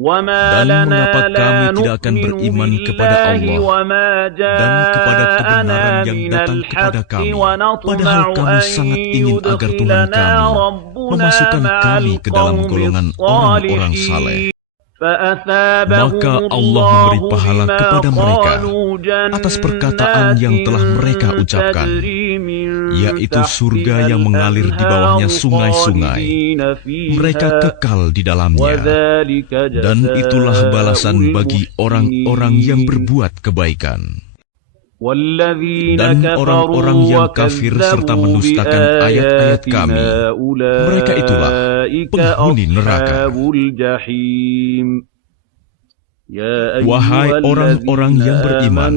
Dan mengapa kami tidak akan beriman kepada Allah dan kepada kebenaran yang datang kepada kami, padahal kami sangat ingin agar Tuhan kami memasukkan kami ke dalam golongan orang-orang saleh. Maka Allah memberi pahala kepada mereka atas perkataan yang telah mereka ucapkan, yaitu surga yang mengalir di bawahnya sungai-sungai. Mereka kekal di dalamnya, dan itulah balasan bagi orang-orang yang berbuat kebaikan. Dan orang-orang yang kafir serta menustakan ayat-ayat kami, mereka itulah penghuni neraka. Wahai orang-orang yang beriman,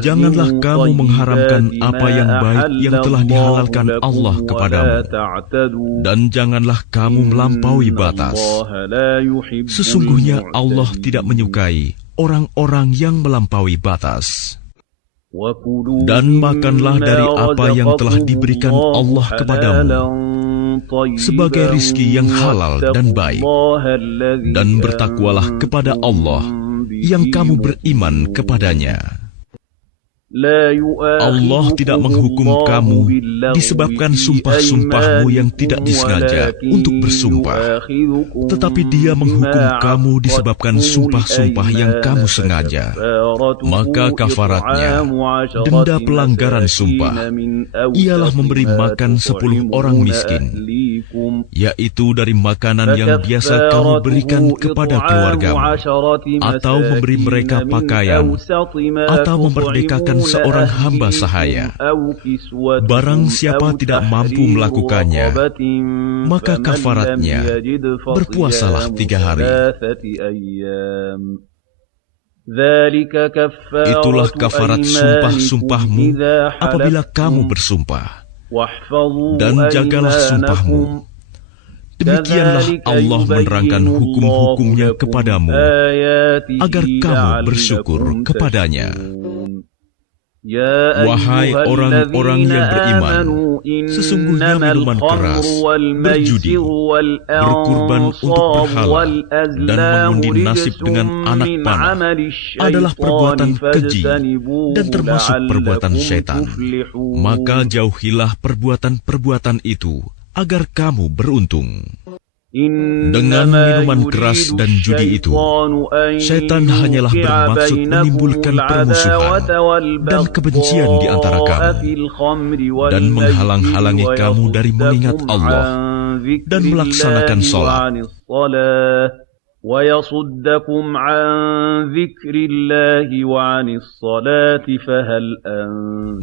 janganlah kamu mengharamkan apa yang baik yang telah dihalalkan Allah kepadamu, dan janganlah kamu melampaui batas. Sesungguhnya Allah tidak menyukai orang-orang yang melampaui batas. Dan makanlah dari apa yang telah diberikan Allah kepadamu sebagai rizki yang halal dan baik, dan bertakwalah kepada Allah yang kamu beriman kepadanya. Allah tidak menghukum kamu disebabkan sumpah-sumpahmu yang tidak disengaja untuk bersumpah, tetapi Dia menghukum kamu disebabkan sumpah-sumpah yang kamu sengaja. Maka kafaratnya, denda pelanggaran sumpah, ialah memberi makan 10 orang miskin, yaitu dari makanan yang biasa kamu berikan kepada keluargamu, atau memberi mereka pakaian, atau memerdekakan seorang hamba sahaya. Barang siapa tidak mampu melakukannya, maka kafaratnya berpuasalah 3 hari. Itulah kafarat sumpah-sumpahmu apabila kamu bersumpah. Dan jagalah sumpahmu. Demikianlah Allah menerangkan hukum-hukumnya kepadamu, agar kamu bersyukur kepadanya. Wahai orang-orang yang beriman, sesungguhnya minuman keras, berjudi, berkurban untuk berhala, dan mengundi nasib dengan anak panah adalah perbuatan keji dan termasuk perbuatan syaitan. Maka jauhilah perbuatan-perbuatan itu agar kamu beruntung. Dengan minuman keras dan judi itu, syaitan hanyalah bermaksud menimbulkan permusuhan dan kebencian di antara kamu, dan menghalang-halangi kamu dari mengingat Allah dan melaksanakan sholat.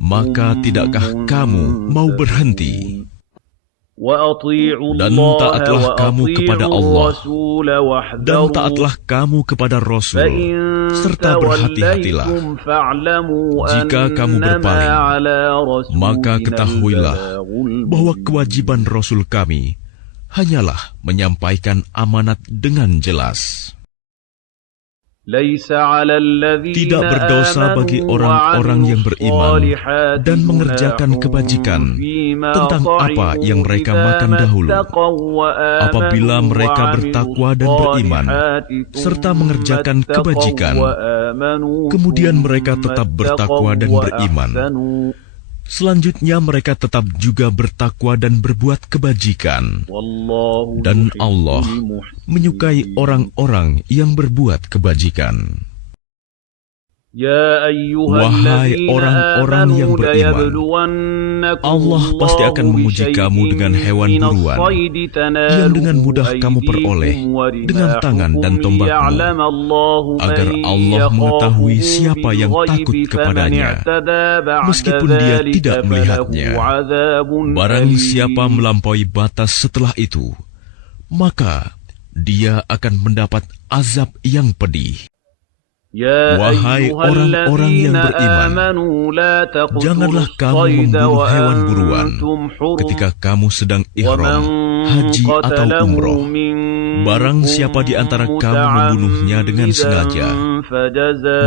Maka tidakkah kamu mau berhenti? Dan taatlah kamu kepada Allah, dan taatlah kamu kepada Rasul, serta berhati-hatilah. Jika kamu berpaling, maka ketahuilah bahwa kewajiban Rasul kami hanyalah menyampaikan amanat dengan jelas. Tidak berdosa bagi orang-orang yang beriman dan mengerjakan kebajikan tentang apa yang mereka makan dahulu, apabila mereka bertakwa dan beriman serta mengerjakan kebajikan, kemudian mereka tetap bertakwa dan beriman. Selanjutnya mereka tetap juga bertakwa dan berbuat kebajikan. Dan Allah menyukai orang-orang yang berbuat kebajikan. Wahai orang-orang yang beriman, Allah pasti akan menguji kamu dengan hewan buruan yang dengan mudah kamu peroleh dengan tangan dan tombakmu, agar Allah mengetahui siapa yang takut kepadanya, meskipun dia tidak melihatnya. Barang siapa melampaui batas setelah itu, maka dia akan mendapat azab yang pedih. Wahai orang-orang yang beriman, janganlah kamu membunuh hewan buruan ketika kamu sedang ihram, haji atau umroh. Barang siapa di antara kamu membunuhnya dengan sengaja,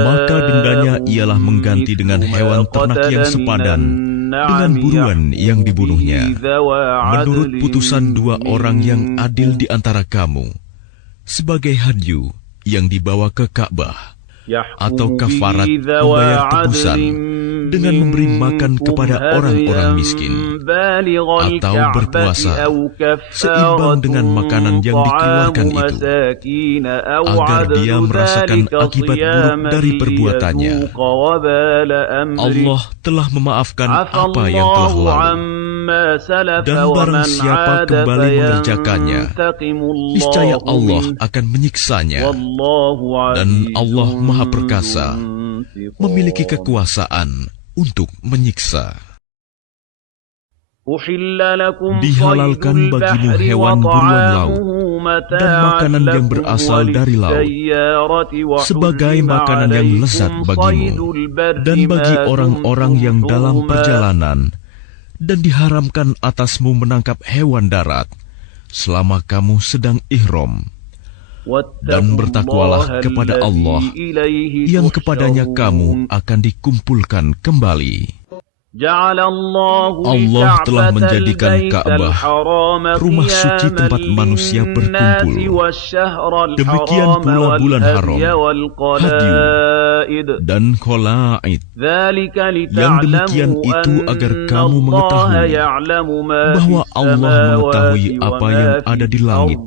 maka dendanya ialah mengganti dengan hewan ternak yang sepadan dengan buruan yang dibunuhnya, menurut putusan 2 orang yang adil di antara kamu. sebagai hadyu yang dibawa ke Ka'bah, atau kafarat membayar tebusan dengan memberi makan kepada orang-orang miskin, atau berpuasa seimbang dengan makanan yang dikeluarkan itu, agar dia merasakan akibat buruk dari perbuatannya. Allah telah memaafkan apa yang telah lalu, dan barang siapa kembali mengerjakannya, niscaya Allah akan menyiksanya. Dan Allah Maha Perkasa, memiliki kekuasaan untuk menyiksa. Dihalalkan bagimu hewan buruan laut dan makanan yang berasal dari laut sebagai makanan yang lezat bagimu dan bagi orang-orang yang dalam perjalanan, dan diharamkan atasmu menangkap hewan darat selama kamu sedang ihram. Dan bertakwalah kepada Allah, yang kepadanya kamu akan dikumpulkan kembali. Allah telah menjadikan Ka'bah rumah suci tempat manusia berkumpul. Demikian pula bulan haram, hadyu, dan qalaid. Yang demikian itu agar kamu mengetahui bahwa Allah mengetahui apa yang ada di langit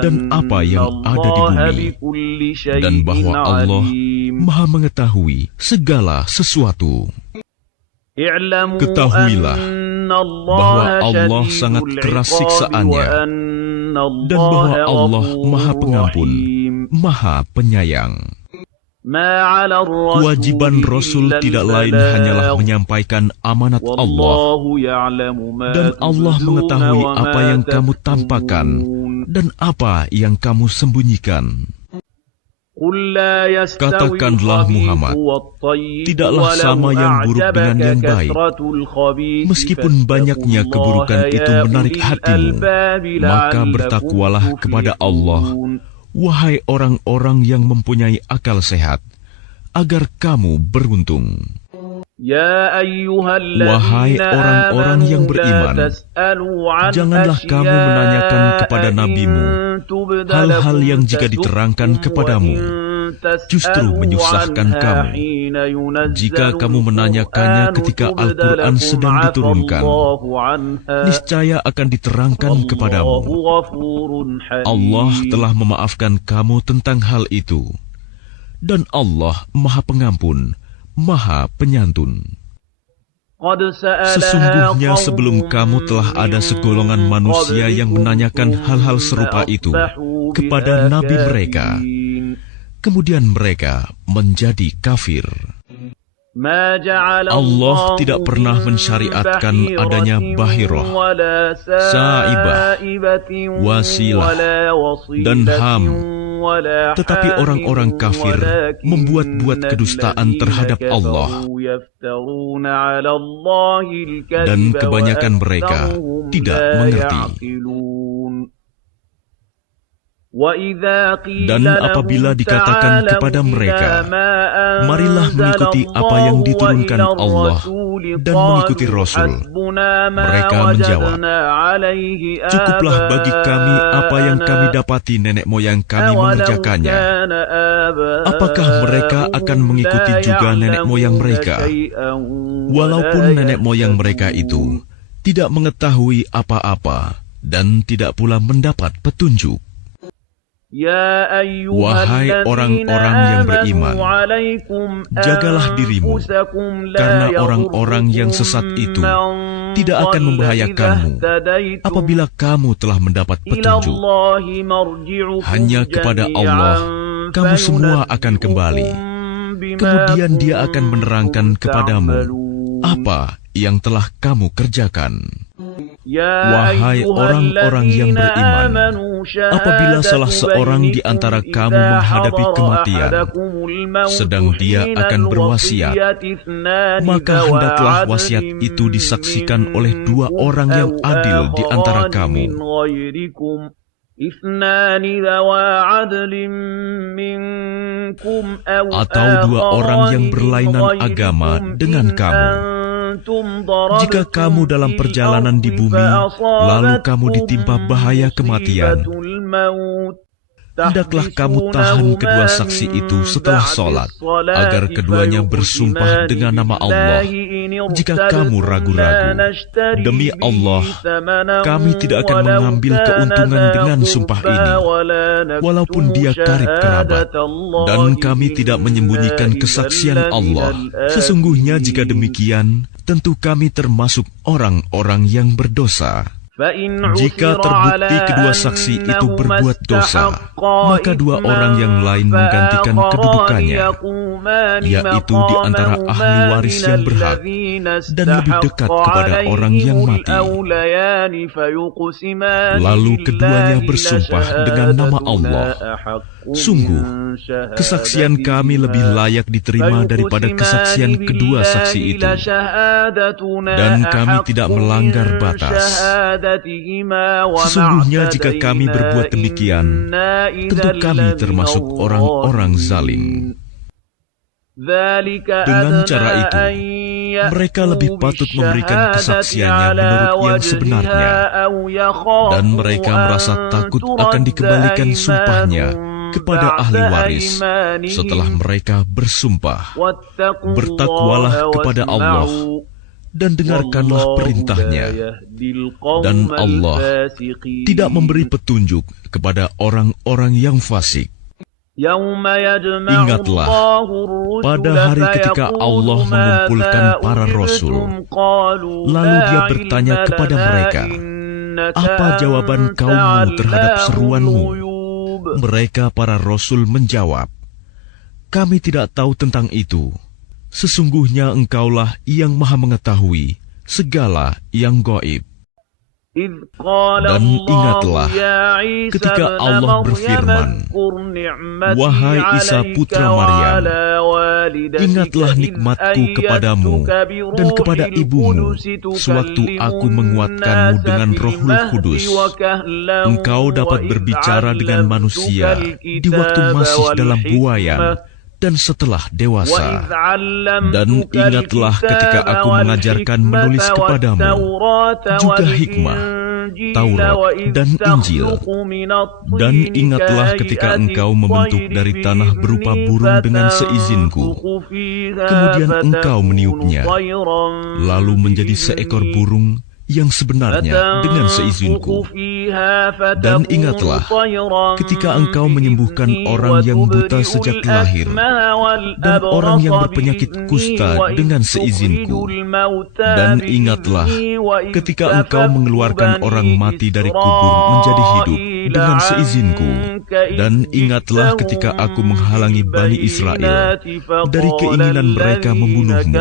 dan apa yang ada di bumi, dan bahwa Allah Maha mengetahui segala sesuatu. Ketahuilah bahwa Allah sangat keras siksaannya, dan bahwa Allah Maha Pengampun, Maha Penyayang. Kewajiban Rasul tidak lain hanyalah menyampaikan amanat Allah, dan Allah mengetahui apa yang kamu tampakkan dan apa yang kamu sembunyikan. Katakanlah Muhammad, tidaklah sama yang buruk dengan yang baik. Meskipun banyaknya keburukan itu menarik hatimu, maka bertakwalah kepada Allah, wahai orang-orang yang mempunyai akal sehat, agar kamu beruntung. Wahai orang-orang yang beriman, janganlah kamu menanyakan kepada nabimu hal-hal yang jika diterangkan kepadamu justru menyusahkan kamu. Jika kamu menanyakannya ketika Al-Quran sedang diturunkan, niscaya akan diterangkan kepadamu. Allah telah memaafkan kamu tentang hal itu, dan Allah Maha Pengampun, Maha Penyantun. Sesungguhnya sebelum kamu telah ada segolongan manusia yang menanyakan hal-hal serupa itu kepada nabi mereka. Kemudian mereka menjadi kafir. Allah tidak pernah mensyariatkan adanya bahirah, sa'ibah, wasilah, dan ham. Tetapi orang-orang kafir membuat-buat kedustaan terhadap Allah, dan kebanyakan mereka tidak mengerti. Dan apabila dikatakan kepada mereka, marilah mengikuti apa yang diturunkan Allah dan mengikuti Rasul, mereka menjawab, cukuplah bagi kami apa yang kami dapati nenek moyang kami mengerjakannya. Apakah mereka akan mengikuti juga nenek moyang mereka, walaupun nenek moyang mereka itu tidak mengetahui apa-apa dan tidak pula mendapat petunjuk? Wahai orang-orang yang beriman, jagalah dirimu, karena orang-orang yang sesat itu tidak akan membahayakanmu apabila kamu telah mendapat petunjuk. Hanya kepada Allah kamu semua akan kembali. Kemudian Dia akan menerangkan kepadamu apa yang telah kamu kerjakan. Wahai orang-orang yang beriman, apabila salah seorang di antara kamu menghadapi kematian, sedang dia akan berwasiat, maka hendaklah wasiat itu disaksikan oleh dua orang yang adil di antara kamu. Atau dua orang yang berlainan agama dengan kamu. Jika kamu dalam perjalanan di bumi, lalu kamu ditimpa bahaya kematian, hendaklah kamu tahan kedua saksi itu setelah sholat, agar keduanya bersumpah dengan nama Allah. Jika kamu ragu-ragu, demi Allah, kami tidak akan mengambil keuntungan dengan sumpah ini, walaupun dia karib kerabat. Dan kami tidak menyembunyikan kesaksian Allah. Sesungguhnya jika demikian, tentu kami termasuk orang-orang yang berdosa. Jika terbukti kedua saksi itu berbuat dosa, maka dua orang yang lain menggantikan kedudukannya, yaitu di antara ahli waris yang berhak dan lebih dekat kepada orang yang mati. Lalu keduanya bersumpah dengan nama Allah. Sungguh, kesaksian kami lebih layak diterima daripada kesaksian kedua saksi itu, dan kami tidak melanggar batas. Sesungguhnya jika kami berbuat demikian, tentu kami termasuk orang-orang zalim. Dengan cara itu, mereka lebih patut memberikan kesaksiannya menurut yang sebenarnya, dan mereka merasa takut akan dikembalikan sumpahnya kepada ahli waris setelah mereka bersumpah. Bertakwalah kepada Allah dan dengarkanlah perintahnya, dan Allah tidak memberi petunjuk kepada orang-orang yang fasik. Ingatlah, pada hari ketika Allah mengumpulkan para rasul, lalu Dia bertanya kepada mereka, "Apa jawaban kaummu terhadap seruanmu?" Mereka para rasul menjawab, "Kami tidak tahu tentang itu. Sesungguhnya Engkaulah yang Maha Mengetahui segala yang gaib." Dan ingatlah ketika Allah berfirman, "Wahai Isa putra Maryam, ingatlah nikmatku kepadamu dan kepada ibumu sewaktu aku menguatkanmu dengan Rohul Kudus. Engkau dapat berbicara dengan manusia di waktu masih dalam buayan dan setelah dewasa. Dan ingatlah ketika aku mengajarkan menulis kepadamu, juga hikmah, Taurat, dan Injil. Dan ingatlah ketika engkau membentuk dari tanah berupa burung dengan seizinku. Kemudian engkau meniupnya, lalu menjadi seekor burung yang sebenarnya dengan seizinku. Dan ingatlah ketika engkau menyembuhkan orang yang buta sejak lahir dan orang yang berpenyakit kusta dengan seizinku. Dan ingatlah ketika engkau mengeluarkan orang mati dari kubur menjadi hidup dengan seizinku. Dan ingatlah ketika aku menghalangi Bani Israel dari keinginan mereka membunuhmu,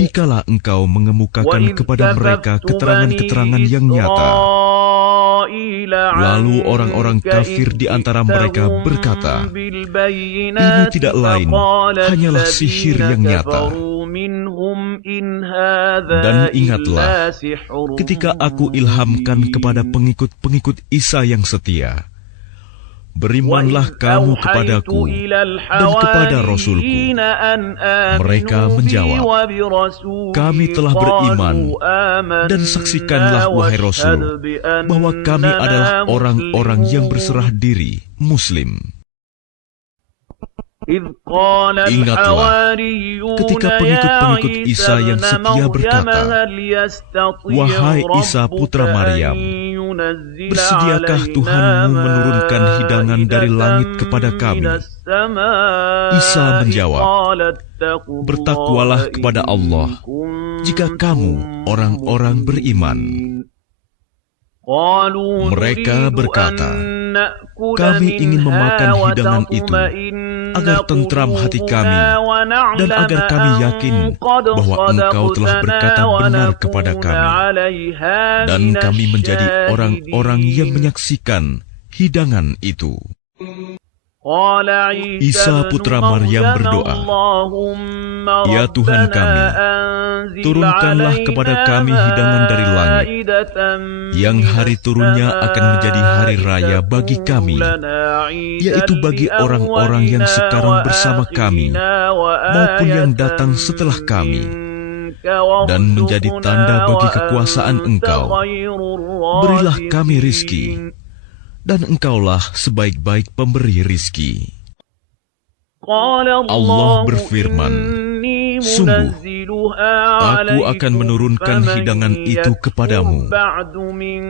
dikala engkau mengemukakan kepada mereka keterangan-keterangan yang nyata. Lalu orang-orang kafir di antara mereka berkata, ini tidak lain, hanyalah sihir yang nyata. Dan ingatlah ketika aku ilhamkan kepada pengikut-pengikut Isa yang setia, berimanlah kamu kepadaku dan kepada Rasulku. Mereka menjawab, kami telah beriman, dan saksikanlah wahai Rasul, bahwa kami adalah orang-orang yang berserah diri, Muslim. Ingatlah ketika pengikut-pengikut Isa yang setia berkata, wahai Isa putra Maryam, bersediakah Tuhanmu menurunkan hidangan dari langit kepada kami? Isa menjawab, bertakwalah kepada Allah jika kamu orang-orang beriman. Mereka berkata, kami ingin memakan hidangan itu agar tentram hati kami dan agar kami yakin bahwa Engkau telah berkata benar kepada kami, dan kami menjadi orang-orang yang menyaksikan hidangan itu. Isa putra Maryam berdoa, ya Tuhan kami, turunkanlah kepada kami hidangan dari langit, yang hari turunnya akan menjadi hari raya bagi kami, yaitu bagi orang-orang yang sekarang bersama kami, maupun yang datang setelah kami, dan menjadi tanda bagi kekuasaan Engkau. Berilah kami rizki, dan Engkaulah sebaik-baik pemberi rizki. Allah berfirman, sungguh, aku akan menurunkan hidangan itu kepadamu.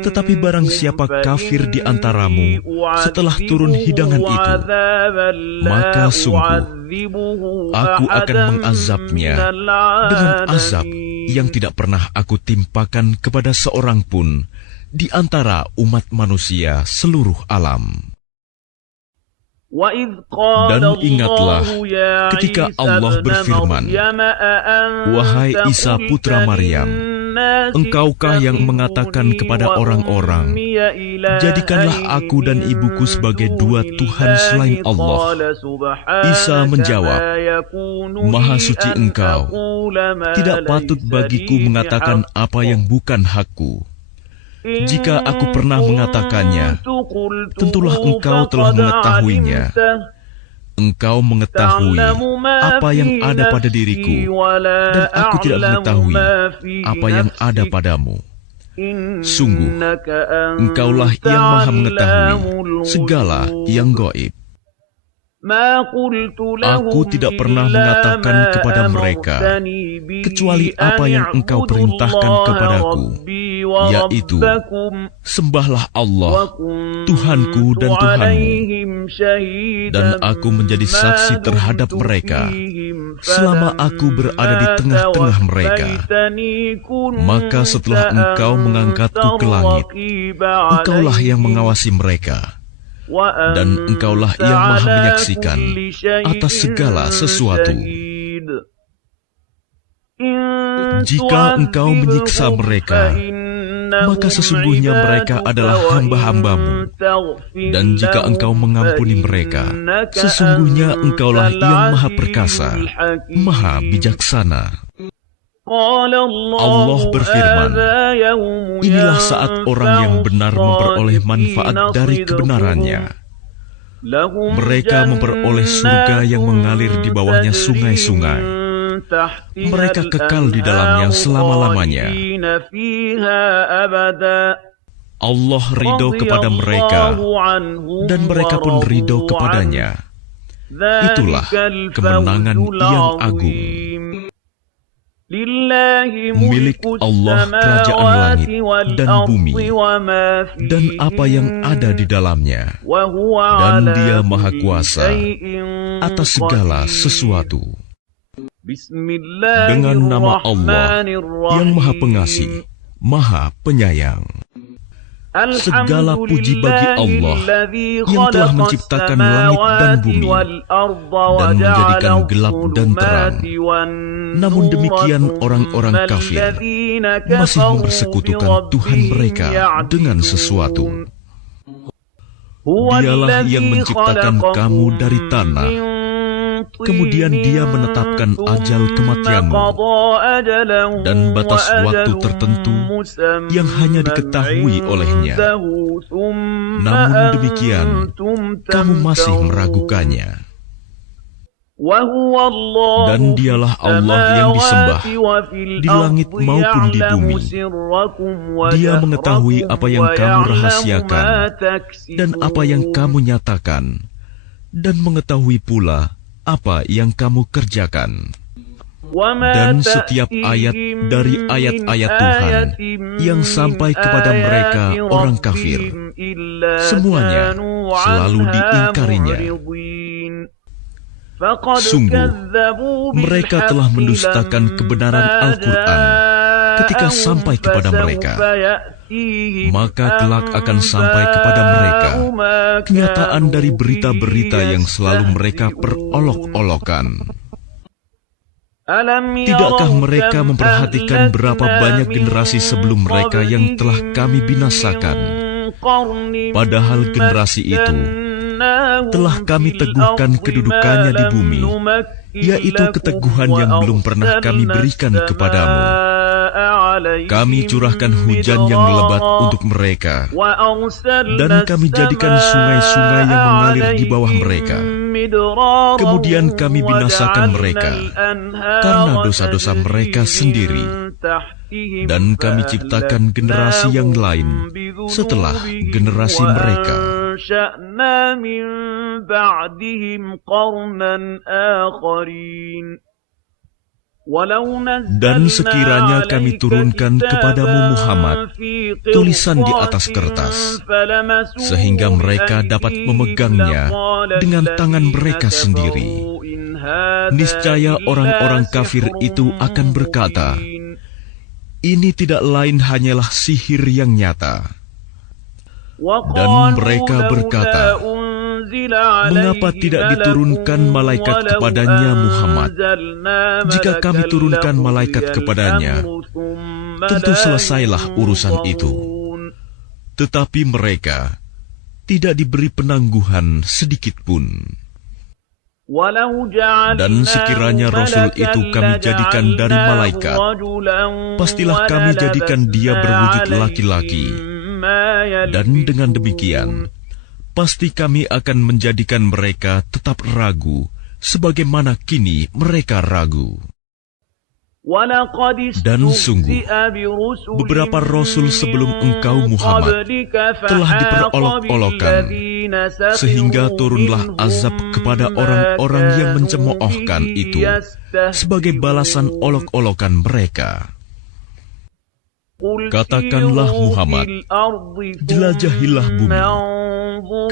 Tetapi barang siapa kafir di antaramu setelah turun hidangan itu, maka sungguh, aku akan mengazabnya dengan azab yang tidak pernah aku timpakan kepada seorang pun di antara umat manusia seluruh alam. Dan ingatlah ketika Allah berfirman, wahai Isa putra Maryam, engkaukah yang mengatakan kepada orang-orang, jadikanlah aku dan ibuku sebagai dua Tuhan selain Allah? Isa menjawab, Maha suci Engkau, tidak patut bagiku mengatakan apa yang bukan hakku. Jika aku pernah mengatakannya, tentulah engkau telah mengetahuinya. Engkau mengetahui apa yang ada pada diriku, dan aku tidak mengetahui apa yang ada padamu. Sungguh, engkaulah yang maha mengetahui segala yang gaib. Aku tidak pernah mengatakan kepada mereka, kecuali apa yang engkau perintahkan kepadaku, yaitu, sembahlah Allah, Tuhanku dan Tuhanmu, dan aku menjadi saksi terhadap mereka, selama aku berada di tengah-tengah mereka. Maka setelah engkau mengangkatku ke langit, engkaulah yang mengawasi mereka, dan engkaulah yang maha menyaksikan atas segala sesuatu. Jika engkau menyiksa mereka, maka sesungguhnya mereka adalah hamba-hambamu. Dan jika engkau mengampuni mereka, sesungguhnya engkaulah yang maha perkasa, maha bijaksana. Allah berfirman, inilah saat orang yang benar memperoleh manfaat dari kebenarannya. Mereka memperoleh surga yang mengalir di bawahnya sungai-sungai. Mereka kekal di dalamnya selama-lamanya. Allah ridho kepada mereka, dan mereka pun ridho kepadanya. Itulah kemenangan yang agung. Milik Allah kerajaan langit dan bumi, dan apa yang ada di dalamnya, dan Dia maha kuasa atas segala sesuatu. Dengan nama Allah yang maha pengasih, maha penyayang. Segala puji bagi Allah yang telah menciptakan langit dan bumi dan menjadikan gelap dan terang. Namun demikian orang-orang kafir masih mempersekutukan Tuhan mereka dengan sesuatu. Dialah yang menciptakan kamu dari tanah, kemudian Dia menetapkan ajal kematianmu dan batas waktu tertentu yang hanya diketahui olehnya. Namun demikian, kamu masih meragukannya. Dan Dialah Allah yang disembah di langit maupun di bumi. Dia mengetahui apa yang kamu rahasiakan dan apa yang kamu nyatakan, dan mengetahui pula apa yang kamu kerjakan. Dan setiap ayat dari ayat-ayat Tuhan yang sampai kepada mereka orang kafir, semuanya selalu diingkarinya. Sungguh, mereka telah mendustakan kebenaran Al-Quran ketika sampai kepada mereka. Maka kelak akan sampai kepada mereka kenyataan dari berita-berita yang selalu mereka perolok-olokan. Tidakkah mereka memperhatikan berapa banyak generasi sebelum mereka yang telah kami binasakan? Padahal generasi itu telah kami teguhkan kedudukannya di bumi, yaitu keteguhan yang belum pernah kami berikan kepadamu. Kami curahkan hujan yang lebat untuk mereka, dan kami jadikan sungai-sungai yang mengalir di bawah mereka. Kemudian kami binasakan mereka karena dosa-dosa mereka sendiri, dan kami ciptakan generasi yang lain setelah generasi mereka. أَنشَأْنَا مِن بَعْدِهِمْ قَرْنًا آخَرِينَ Dan sekiranya kami turunkan kepadamu Muhammad tulisan di atas kertas, sehingga mereka dapat memegangnya dengan tangan mereka sendiri, niscaya orang-orang kafir itu akan berkata, ini tidak lain hanyalah sihir yang nyata. Dan mereka berkata, mengapa tidak diturunkan malaikat kepadanya Muhammad? Jika kami turunkan malaikat kepadanya, tentu selesailah urusan itu. Tetapi mereka tidak diberi penangguhan sedikitpun. Dan sekiranya Rasul itu kami jadikan dari malaikat, pastilah kami jadikan dia berwujud laki-laki. Dan dengan demikian, pasti kami akan menjadikan mereka tetap ragu, sebagaimana kini mereka ragu. Dan sungguh, beberapa rasul sebelum engkau Muhammad telah diperolok-olokkan, sehingga turunlah azab kepada orang-orang yang mencemoohkan itu sebagai balasan olok-olokan mereka. Katakanlah Muhammad, jelajahilah bumi,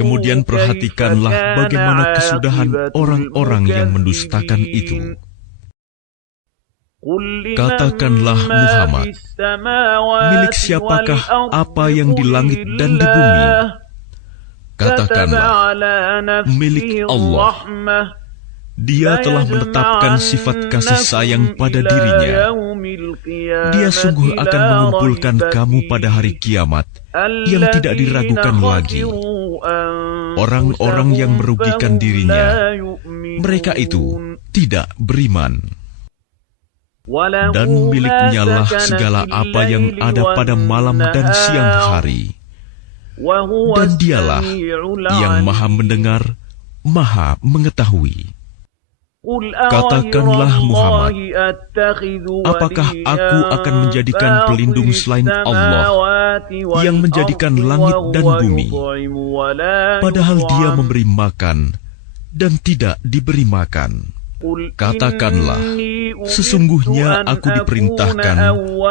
kemudian perhatikanlah bagaimana kesudahan orang-orang yang mendustakan itu. Katakanlah Muhammad, milik siapakah apa yang di langit dan di bumi? Katakanlah, milik Allah. Dia telah menetapkan sifat kasih sayang pada dirinya. Dia sungguh akan mengumpulkan kamu pada hari kiamat yang tidak diragukan lagi. Orang-orang yang merugikan dirinya, mereka itu tidak beriman. Dan miliknya lah segala apa yang ada pada malam dan siang hari. Dan dialah yang maha mendengar, maha mengetahui. Katakanlah Muhammad, apakah aku akan menjadikan pelindung selain Allah yang menjadikan langit dan bumi, padahal Dia memberi makan dan tidak diberi makan? Katakanlah, sesungguhnya aku diperintahkan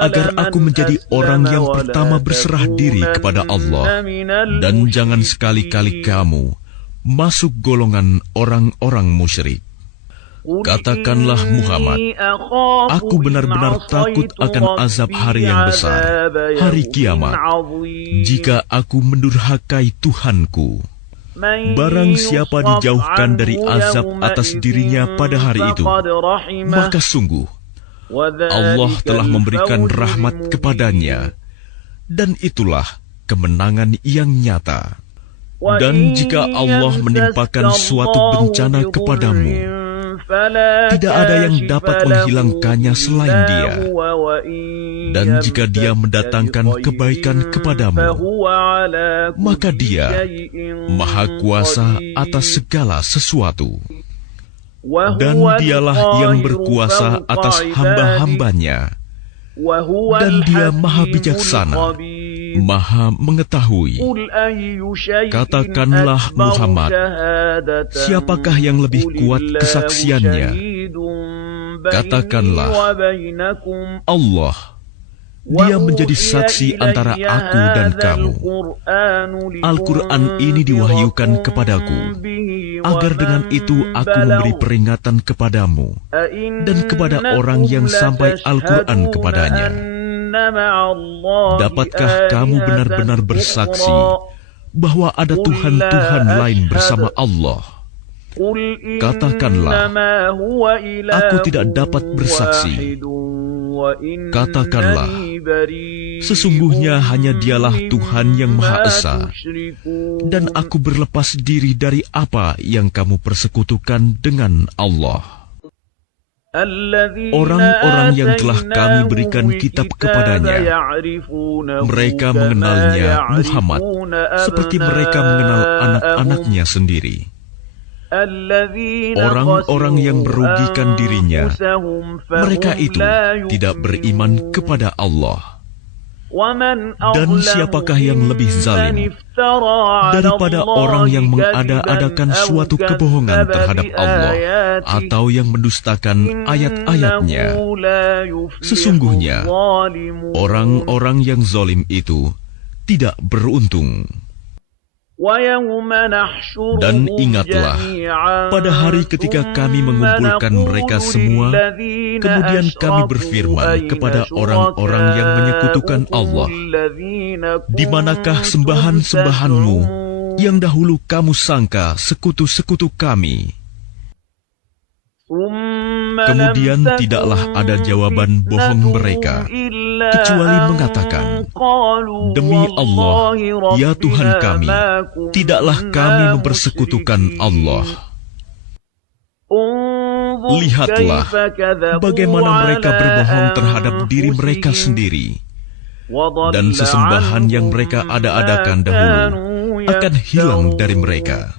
agar aku menjadi orang yang pertama berserah diri kepada Allah, dan jangan sekali-kali kamu masuk golongan orang-orang musyrik. Katakanlah Muhammad, aku benar-benar takut akan azab hari yang besar, hari kiamat, jika aku mendurhakai Tuhanku. Barang siapa dijauhkan dari azab atas dirinya pada hari itu, maka sungguh Allah telah memberikan rahmat kepadanya, dan itulah kemenangan yang nyata. Dan jika Allah menimpakan suatu bencana kepadamu, tidak ada yang dapat menghilangkannya selain Dia. Dan jika Dia mendatangkan kebaikan kepadamu, maka Dia Maha Kuasa atas segala sesuatu. Dan Dialah yang berkuasa atas hamba-hambanya. Dan Dia Maha Bijaksana, Maha Mengetahui. Katakanlah Muhammad, siapakah yang lebih kuat kesaksiannya? Katakanlah, Allah. Dia menjadi saksi antara aku dan kamu. Al-Quran ini diwahyukan kepadaku, agar dengan itu aku memberi peringatan kepadamu dan kepada orang yang sampai Al-Quran kepadanya. Dapatkah kamu benar-benar bersaksi bahwa ada Tuhan-Tuhan lain bersama Allah? Katakanlah, aku tidak dapat bersaksi. Katakanlah, sesungguhnya hanya Dialah Tuhan yang Maha Esa, dan aku berlepas diri dari apa yang kamu persekutukan dengan Allah. Orang-orang yang telah kami berikan kitab kepadanya, mereka mengenalnya Muhammad seperti mereka mengenal anak-anaknya sendiri. Orang-orang yang merugikan dirinya, mereka itu tidak beriman kepada Allah. Dan siapakah yang lebih zalim daripada orang yang mengada-adakan suatu kebohongan terhadap Allah atau yang mendustakan ayat-ayatnya? Sesungguhnya, orang-orang yang zalim itu tidak beruntung. Dan ingatlah, pada hari ketika kami mengumpulkan mereka semua, kemudian kami berfirman kepada orang-orang yang menyekutukan Allah, di manakah sembahan-sembahanmu yang dahulu kamu sangka sekutu-sekutu kami? Kemudian tidaklah ada jawaban bohong mereka, kecuali mengatakan, demi Allah, ya Tuhan kami, tidaklah kami mempersekutukan Allah. Lihatlah bagaimana mereka berbohong terhadap diri mereka sendiri, dan sesembahan yang mereka ada-adakan dahulu akan hilang dari mereka.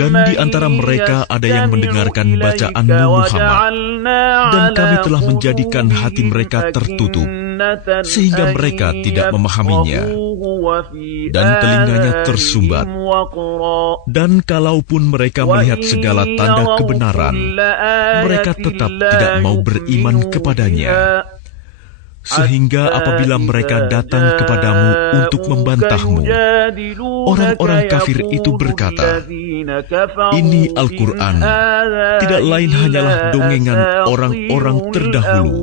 Dan di antara mereka ada yang mendengarkan bacaan-Mu Muhammad, dan kami telah menjadikan hati mereka tertutup, sehingga mereka tidak memahaminya, dan telinganya tersumbat. Dan kalaupun mereka melihat segala tanda kebenaran, mereka tetap tidak mau beriman kepadanya. Sehingga apabila mereka datang kepadamu untuk membantahmu, orang-orang kafir itu berkata, ini Al-Quran, tidak lain hanyalah dongengan orang-orang terdahulu.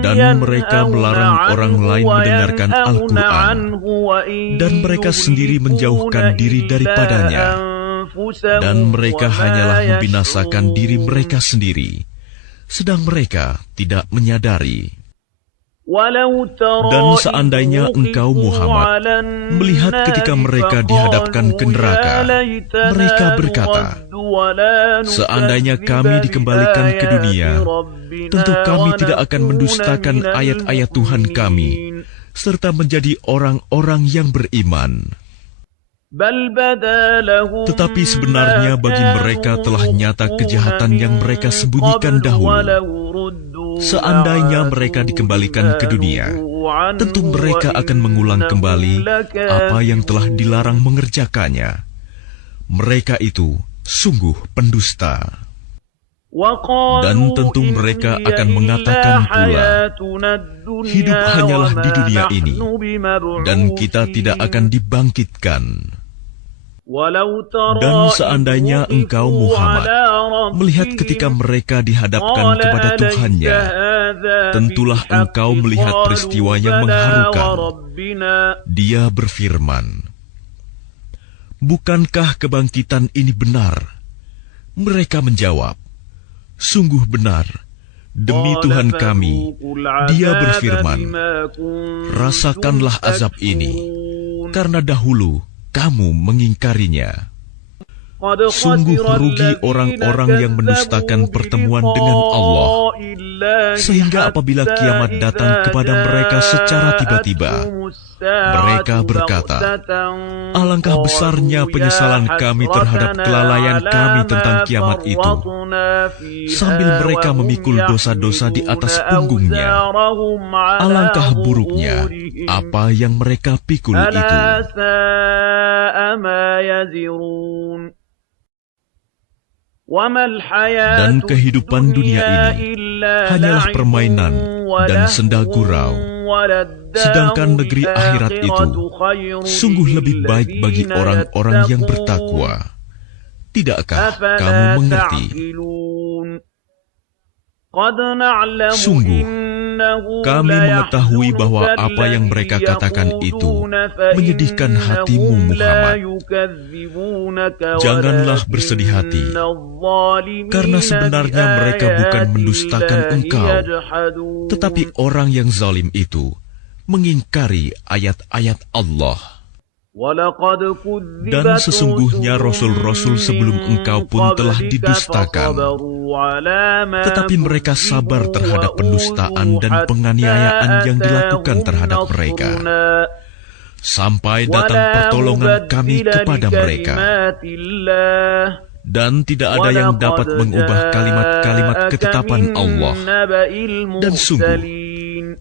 Dan mereka melarang orang lain mendengarkan Al-Quran, dan mereka sendiri menjauhkan diri daripadanya, dan mereka hanyalah membinasakan diri mereka sendiri, sedang mereka tidak menyadari. Dan seandainya engkau Muhammad melihat ketika mereka dihadapkan ke neraka, mereka berkata, seandainya kami dikembalikan ke dunia, tentu kami tidak akan mendustakan ayat-ayat Tuhan kami, serta menjadi orang-orang yang beriman. Tetapi sebenarnya bagi mereka telah nyata kejahatan yang mereka sembunyikan dahulu. Seandainya mereka dikembalikan ke dunia, tentu mereka akan mengulang kembali apa yang telah dilarang mengerjakannya. Mereka itu sungguh pendusta. Dan tentu mereka akan mengatakan pula, hidup hanyalah di dunia ini, dan kita tidak akan dibangkitkan. Dan seandainya engkau Muhammad melihat ketika mereka dihadapkan kepada Tuhannya, tentulah engkau melihat peristiwa yang mengharukan. Dia berfirman, bukankah kebangkitan ini benar? Mereka menjawab, sungguh benar, demi Tuhan kami. Dia berfirman, rasakanlah azab ini, karena dahulu kamu mengingkarinya. Sungguh merugi orang-orang yang mendustakan pertemuan dengan Allah, sehingga apabila kiamat datang kepada mereka secara tiba-tiba, mereka berkata, alangkah besarnya penyesalan kami terhadap kelalaian kami tentang kiamat itu, sambil mereka memikul dosa-dosa di atas punggungnya. Alangkah buruknya apa yang mereka pikul itu. Dan kehidupan dunia ini hanyalah permainan dan senda gurau, sedangkan negeri akhirat itu sungguh lebih baik bagi orang-orang yang bertakwa. Tidakkah kamu mengerti? Sungguh, kami mengetahui bahwa apa yang mereka katakan itu menyedihkan hatimu Muhammad. Janganlah bersedih hati, karena sebenarnya mereka bukan mendustakan engkau, tetapi orang yang zalim itu mengingkari ayat-ayat Allah. Dan sesungguhnya Rasul-Rasul sebelum engkau pun telah didustakan, tetapi mereka sabar terhadap pendustaan dan penganiayaan yang dilakukan terhadap mereka, sampai datang pertolongan kami kepada mereka. Dan tidak ada yang dapat mengubah kalimat-kalimat ketetapan Allah. Dan sungguh,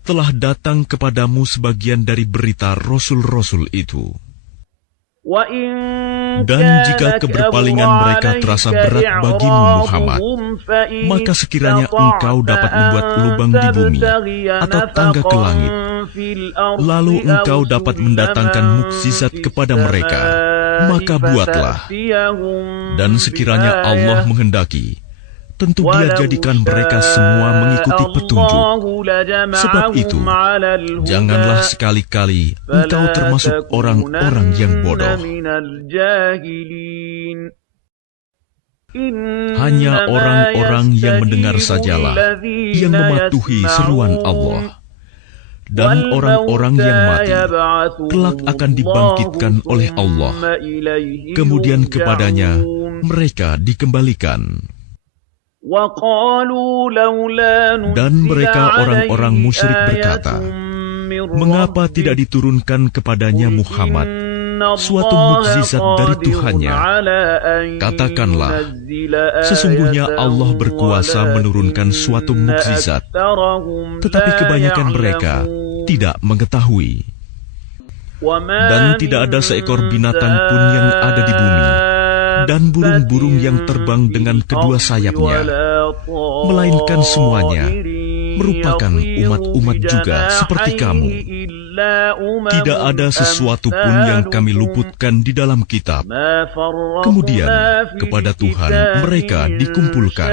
telah datang kepadamu sebagian dari berita Rasul-Rasul itu. Dan jika keberpalingan mereka terasa berat bagimu Muhammad, maka sekiranya engkau dapat membuat lubang di bumi atau tangga ke langit, lalu engkau dapat mendatangkan mukjizat kepada mereka, maka buatlah. Dan sekiranya Allah menghendaki, tentu Dia jadikan mereka semua mengikuti petunjuk. Sebab itu, janganlah sekali-kali engkau termasuk orang-orang yang bodoh. Hanya orang-orang yang mendengar sajalah yang mematuhi seruan Allah. Dan orang-orang yang mati kelak akan dibangkitkan oleh Allah. Kemudian kepadanya mereka dikembalikan. Dan mereka orang-orang musyrik berkata, mengapa tidak diturunkan kepadanya Muhammad suatu mukjizat dari Tuhannya? Katakanlah, sesungguhnya Allah berkuasa menurunkan suatu mukjizat, tetapi kebanyakan mereka tidak mengetahui. Dan tidak ada seekor binatang pun yang ada di bumi, dan burung-burung yang terbang dengan kedua sayapnya, melainkan semuanya merupakan umat-umat juga seperti kamu. Tidak ada sesuatu pun yang kami luputkan di dalam kitab. Kemudian kepada Tuhan mereka dikumpulkan.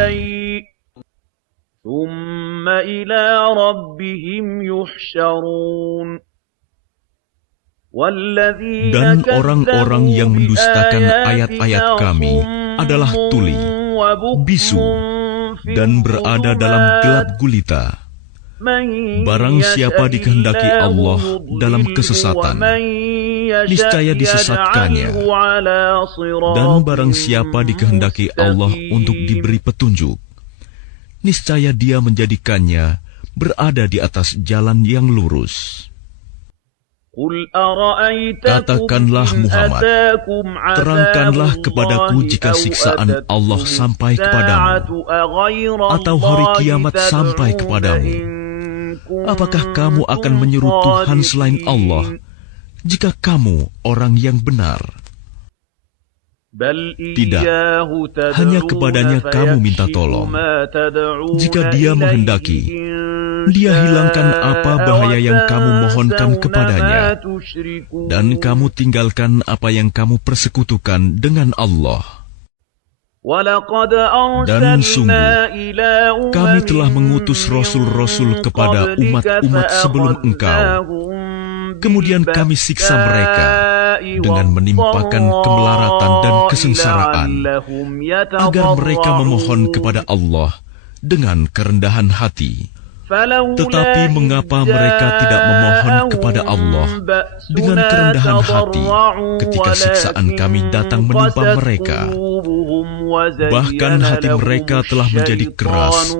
Dan orang-orang yang mendustakan ayat-ayat kami adalah tuli, bisu, dan berada dalam gelap gulita. Barang siapa dikehendaki Allah dalam kesesatan, niscaya disesatkannya. Dan barang siapa dikehendaki Allah untuk diberi petunjuk, niscaya Dia menjadikannya berada di atas jalan yang lurus. Katakanlah Muhammad, terangkanlah kepadaku jika siksaan Allah sampai kepadamu, atau hari kiamat sampai kepadamu. Apakah kamu akan menyeru Tuhan selain Allah, jika kamu orang yang benar? Tidak, hanya kepadanya kamu minta tolong. Jika Dia menghendaki, Dia hilangkan apa bahaya yang kamu mohonkan kepadanya, dan kamu tinggalkan apa yang kamu persekutukan dengan Allah. Dan sungguh, kami telah mengutus Rasul-Rasul kepada umat-umat sebelum engkau. Kemudian kami siksa mereka dengan menimpakan kemelaratan dan kesengsaraan, agar mereka memohon kepada Allah dengan kerendahan hati. Tetapi mengapa mereka tidak memohon kepada Allah dengan kerendahan hati ketika siksaan kami datang menimpa mereka? Bahkan hati mereka telah menjadi keras,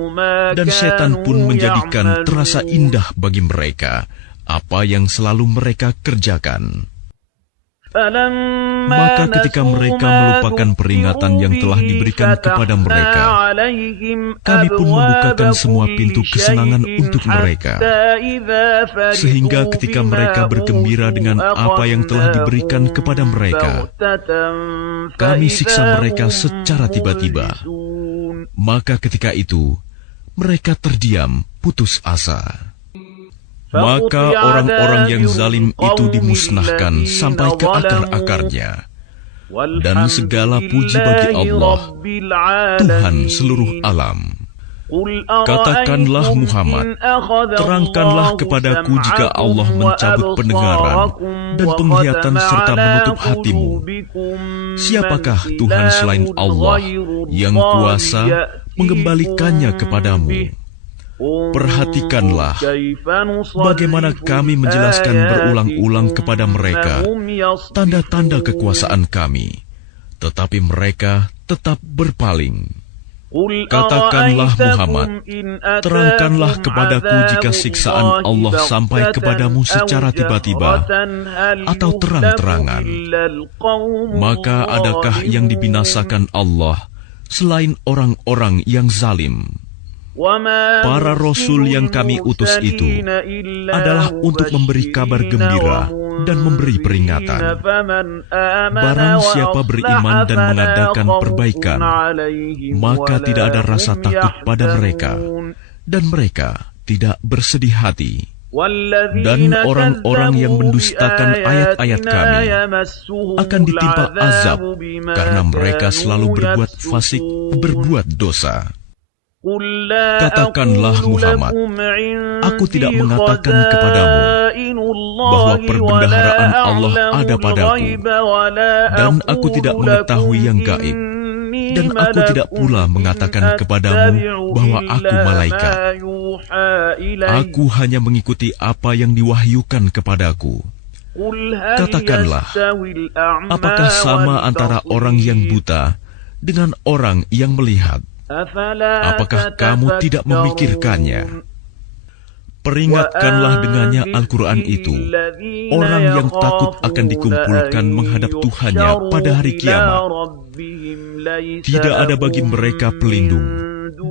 dan setan pun menjadikan terasa indah bagi mereka apa yang selalu mereka kerjakan. Maka ketika mereka melupakan peringatan yang telah diberikan kepada mereka, kami pun membukakan semua pintu kesenangan untuk mereka, sehingga ketika mereka bergembira dengan apa yang telah diberikan kepada mereka, kami siksa mereka secara tiba-tiba. Maka ketika itu, mereka terdiam, putus asa. Maka orang-orang yang zalim itu dimusnahkan sampai ke akar-akarnya. Dan segala puji bagi Allah, Tuhan seluruh alam. Katakanlah Muhammad, terangkanlah kepadaku jika Allah mencabut pendengaran dan penglihatan serta menutup hatimu. Siapakah Tuhan selain Allah yang kuasa mengembalikannya kepadamu? Perhatikanlah bagaimana kami menjelaskan berulang-ulang kepada mereka tanda-tanda kekuasaan kami, tetapi mereka tetap berpaling. Katakanlah Muhammad, terangkanlah kepadaku jika siksaan Allah sampai kepadamu secara tiba-tiba atau terang-terangan. Maka adakah yang dibinasakan Allah selain orang-orang yang zalim? Para Rasul yang kami utus itu adalah untuk memberi kabar gembira dan memberi peringatan. Barang siapa beriman dan mengadakan perbaikan, maka tidak ada rasa takut pada mereka, dan mereka tidak bersedih hati. Dan orang-orang yang mendustakan ayat-ayat kami akan ditimpa azab karena mereka selalu berbuat fasik, berbuat dosa. Katakanlah Muhammad, aku tidak mengatakan kepadamu bahwa perbendaharaan Allah ada padaku, dan aku tidak mengetahui yang gaib, dan aku tidak pula mengatakan kepadamu bahwa aku malaikat. Aku hanya mengikuti apa yang diwahyukan kepadaku. Katakanlah, apakah sama antara orang yang buta dengan orang yang melihat? Apakah kamu tidak memikirkannya? Peringatkanlah dengannya Al-Quran itu orang yang takut akan dikumpulkan menghadap Tuhannya pada hari kiamat. Tidak ada bagi mereka pelindung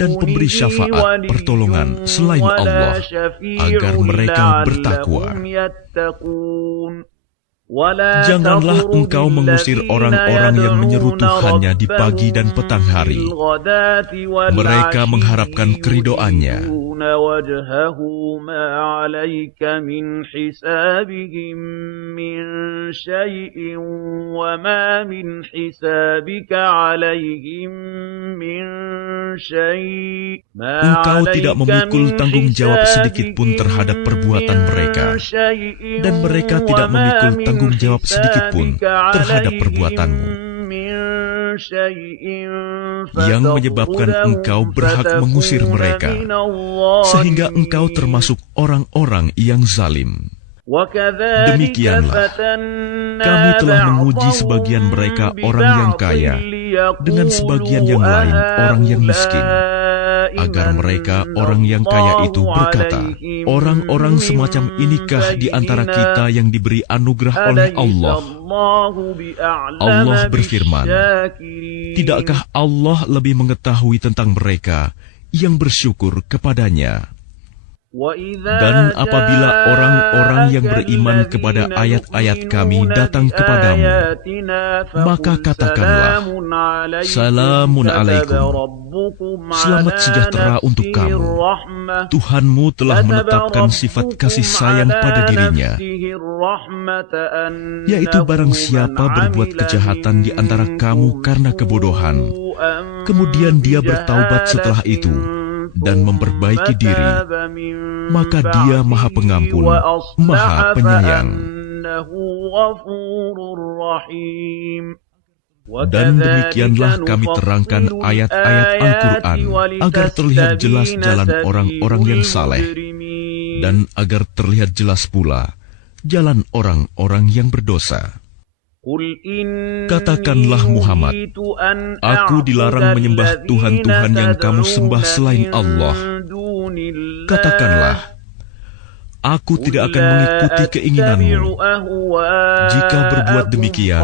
dan pemberi syafaat pertolongan selain Allah agar mereka bertakwa. Janganlah engkau mengusir orang-orang yang menyeru Tuhannya di pagi dan petang hari. Mereka mengharapkan keridhoannya. Engkau tidak memikul tanggung jawab sedikit pun terhadap perbuatan mereka, dan mereka tidak memikul tanggung jawab sedikit pun terhadap perbuatanmu, yang menyebabkan engkau berhak mengusir mereka, sehingga engkau termasuk orang-orang yang zalim. Demikianlah, kami telah menguji sebagian mereka orang yang kaya, dengan sebagian yang lain orang yang miskin, agar mereka orang yang kaya itu berkata, orang-orang semacam inikah di antara kita yang diberi anugerah oleh Allah? Allah berfirman, tidakkah Allah lebih mengetahui tentang mereka yang bersyukur kepadanya? Dan apabila orang-orang yang beriman kepada ayat-ayat kami datang kepadamu, maka katakanlah, Salamun alaikum, selamat sejahtera untuk kamu. Tuhanmu telah menetapkan sifat kasih sayang pada dirinya, yaitu barang siapa berbuat kejahatan di antara kamu karena kebodohan, kemudian dia bertaubat setelah itu dan memperbaiki diri, maka Dia Maha Pengampun, Maha Penyayang. Dan demikianlah kami terangkan ayat-ayat Al-Quran agar terlihat jelas jalan orang-orang yang saleh, dan agar terlihat jelas pula jalan orang-orang yang berdosa. Katakanlah Muhammad, aku dilarang menyembah Tuhan-Tuhan yang kamu sembah selain Allah. Katakanlah, aku tidak akan mengikuti keinginanmu. Jika berbuat demikian,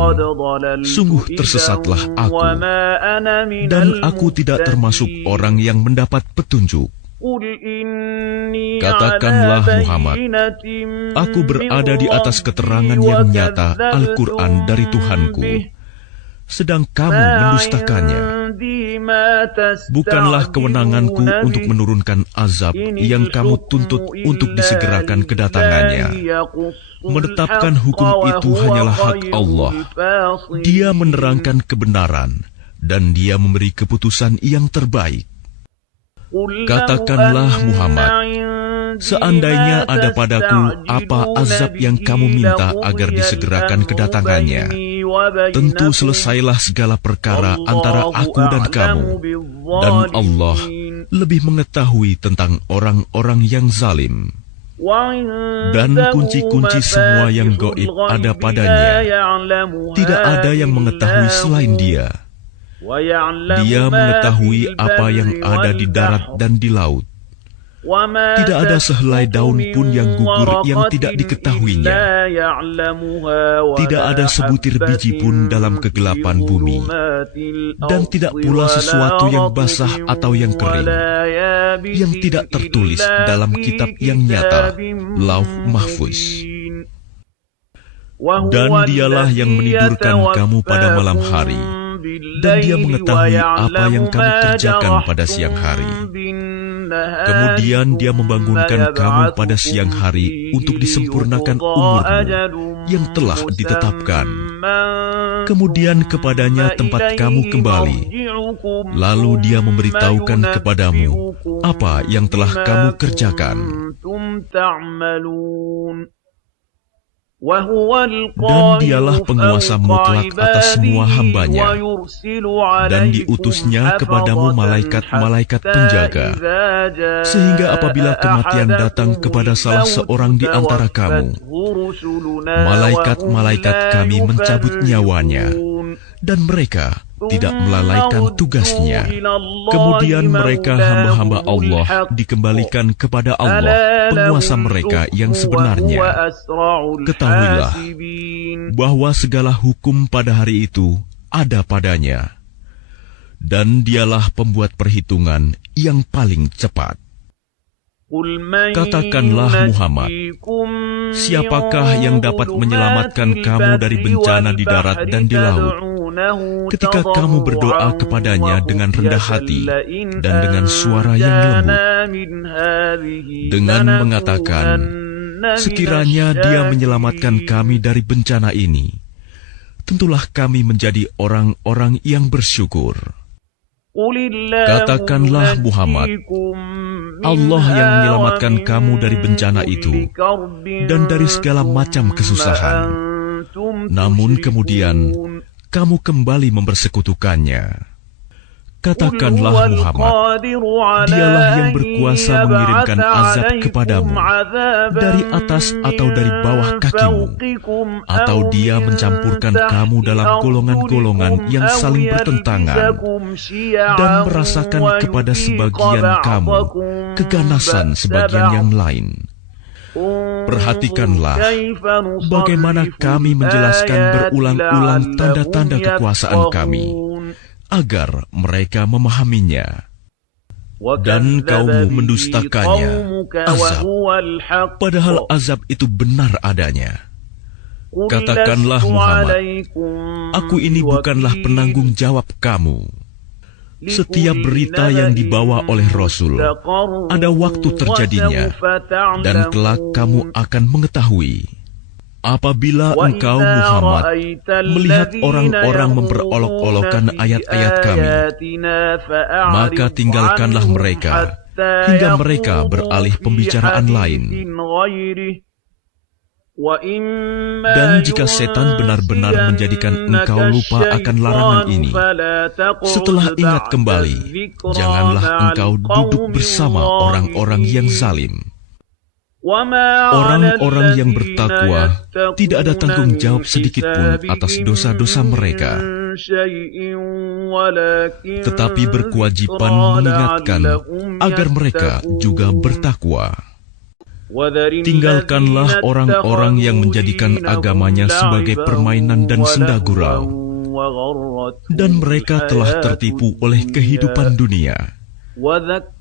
sungguh tersesatlah aku, dan aku tidak termasuk orang yang mendapat petunjuk. Katakanlah Muhammad, aku berada di atas keterangan yang nyata Al-Quran dari Tuhanku, sedang kamu mendustakannya. Bukanlah kewenanganku untuk menurunkan azab yang kamu tuntut untuk disegerakan kedatangannya. Menetapkan hukum itu hanyalah hak Allah. Dia menerangkan kebenaran, dan Dia memberi keputusan yang terbaik. Katakanlah Muhammad, seandainya ada padaku apa azab yang kamu minta agar disegerakan kedatangannya, tentu selesailah segala perkara antara aku dan kamu, dan Allah lebih mengetahui tentang orang-orang yang zalim. Dan kunci-kunci semua yang gaib ada padanya, tidak ada yang mengetahui selain Dia. Dia mengetahui apa yang ada di darat dan di laut. Tidak ada sehelai daun pun yang gugur yang tidak diketahuinya. Tidak ada sebutir biji pun dalam kegelapan bumi. Dan tidak pula sesuatu yang basah atau yang kering, yang tidak tertulis dalam kitab yang nyata, Lauh Mahfuz. Dan dialah yang menidurkan kamu pada malam hari, dan dia mengetahui apa yang kamu kerjakan pada siang hari. Kemudian dia membangunkan kamu pada siang hari untuk disempurnakan umurmu yang telah ditetapkan. Kemudian kepadanya tempat kamu kembali. Lalu dia memberitahukan kepadamu apa yang telah kamu kerjakan. Dan dialah penguasa mutlak atas semua hambanya, dan diutusnya kepadamu malaikat-malaikat penjaga, sehingga apabila kematian datang kepada salah seorang di antara kamu, malaikat-malaikat kami mencabut nyawanya, dan mereka tidak melalaikan tugasnya. Kemudian mereka hamba-hamba Allah dikembalikan kepada Allah, penguasa mereka yang sebenarnya. Ketahuilah bahwa segala hukum pada hari itu ada padanya, dan dialah pembuat perhitungan yang paling cepat. Katakanlah Muhammad, siapakah yang dapat menyelamatkan kamu dari bencana di darat dan di laut, ketika kamu berdoa kepadanya dengan rendah hati dan dengan suara yang lembut, dengan mengatakan, sekiranya dia menyelamatkan kami dari bencana ini, tentulah kami menjadi orang-orang yang bersyukur. Katakanlah Muhammad, Allah yang menyelamatkan kamu dari bencana itu dan dari segala macam kesusahan. Namun kemudian kamu kembali mempersekutukannya. Katakanlah Muhammad, dialah yang berkuasa mengirimkan azab kepadamu dari atas atau dari bawah kakimu, atau dia mencampurkan kamu dalam golongan-golongan yang saling bertentangan dan merasakan kepada sebagian kamu keganasan sebagian yang lain. Perhatikanlah bagaimana kami menjelaskan berulang-ulang tanda-tanda kekuasaan kami, agar mereka memahaminya. Dan kaummu mendustakannya azab, padahal azab itu benar adanya. Katakanlah Muhammad, aku ini bukanlah penanggung jawab kamu. Setiap berita yang dibawa oleh Rasul, ada waktu terjadinya, dan kelak kamu akan mengetahui. Apabila engkau Muhammad melihat orang-orang memperolok-olokkan ayat-ayat kami, maka tinggalkanlah mereka hingga mereka beralih pembicaraan lain. Dan jika setan benar-benar menjadikan engkau lupa akan larangan ini, setelah ingat kembali, janganlah engkau duduk bersama orang-orang yang zalim. Orang-orang yang bertakwa tidak ada tanggung jawab sedikit pun atas dosa-dosa mereka, tetapi berkewajiban mengingatkan agar mereka juga bertakwa. Tinggalkanlah orang-orang yang menjadikan agamanya sebagai permainan dan senda gurau, dan mereka telah tertipu oleh kehidupan dunia.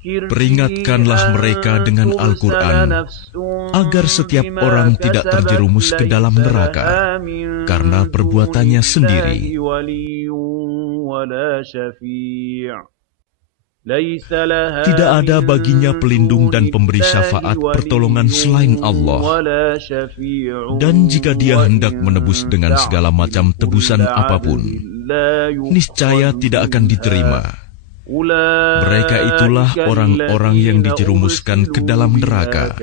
Peringatkanlah mereka dengan Al-Quran, agar setiap orang tidak terjerumus ke dalam neraka karena perbuatannya sendiri. Tidak ada baginya pelindung dan pemberi syafaat pertolongan selain Allah. Dan jika dia hendak menebus dengan segala macam tebusan apapun, niscaya tidak akan diterima. Mereka itulah orang-orang yang dijerumuskan ke dalam neraka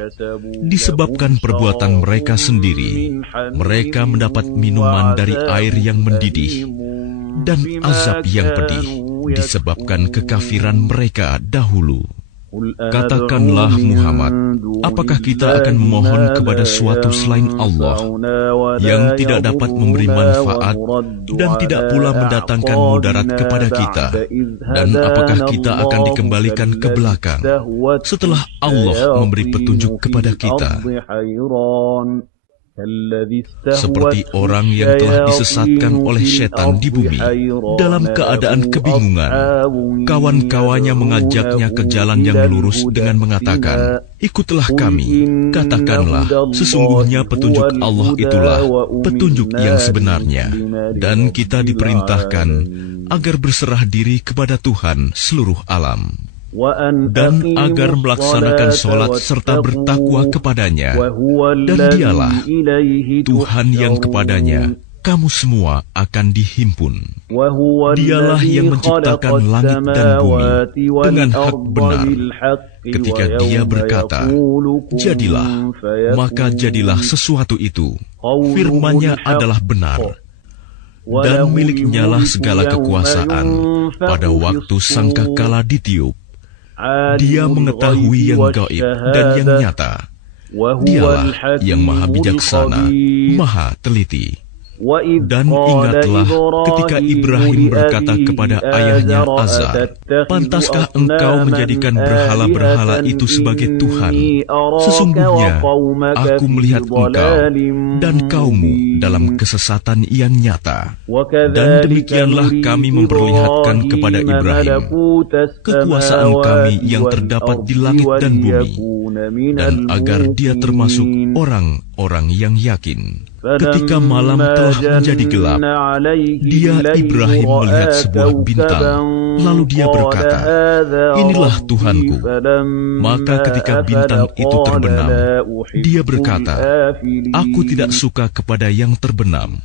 disebabkan perbuatan mereka sendiri. Mereka mendapat minuman dari air yang mendidih dan azab yang pedih disebabkan kekafiran mereka dahulu. Katakanlah Muhammad, apakah kita akan memohon kepada suatu selain Allah yang tidak dapat memberi manfaat dan tidak pula mendatangkan mudarat kepada kita? Dan apakah kita akan dikembalikan ke belakang setelah Allah memberi petunjuk kepada kita? Seperti orang yang telah disesatkan oleh setan di bumi dalam keadaan kebingungan, kawan-kawannya mengajaknya ke jalan yang lurus dengan mengatakan, "Ikutlah kami." Katakanlah, sesungguhnya petunjuk Allah itulah petunjuk yang sebenarnya, dan kita diperintahkan agar berserah diri kepada Tuhan seluruh alam, dan agar melaksanakan sholat serta bertakwa kepadanya, dan dialah Tuhan yang kepadanya kamu semua akan dihimpun. Dialah yang menciptakan langit dan bumi dengan hak benar. Ketika Dia berkata, "Jadilah," maka jadilah sesuatu itu. Firman-Nya adalah benar, dan milik-Nya lah segala kekuasaan pada waktu sangkakala ditiup. Dia mengetahui yang gaib dan yang nyata. Dialah yang maha bijaksana, maha teliti. Dan ingatlah ketika Ibrahim berkata kepada ayahnya Azar, "Pantaskah engkau menjadikan berhala-berhala itu sebagai Tuhan? Sesungguhnya aku melihat engkau dan kaummu dalam kesesatan yang nyata." Dan demikianlah kami memperlihatkan kepada Ibrahim kekuasaan kami yang terdapat di langit dan bumi, dan agar dia termasuk orang-orang yang yakin. Ketika malam telah menjadi gelap, dia Ibrahim melihat sebuah bintang. Lalu dia berkata, "Inilah Tuhanku." Maka ketika bintang itu terbenam, dia berkata, "Aku tidak suka kepada yang terbenam."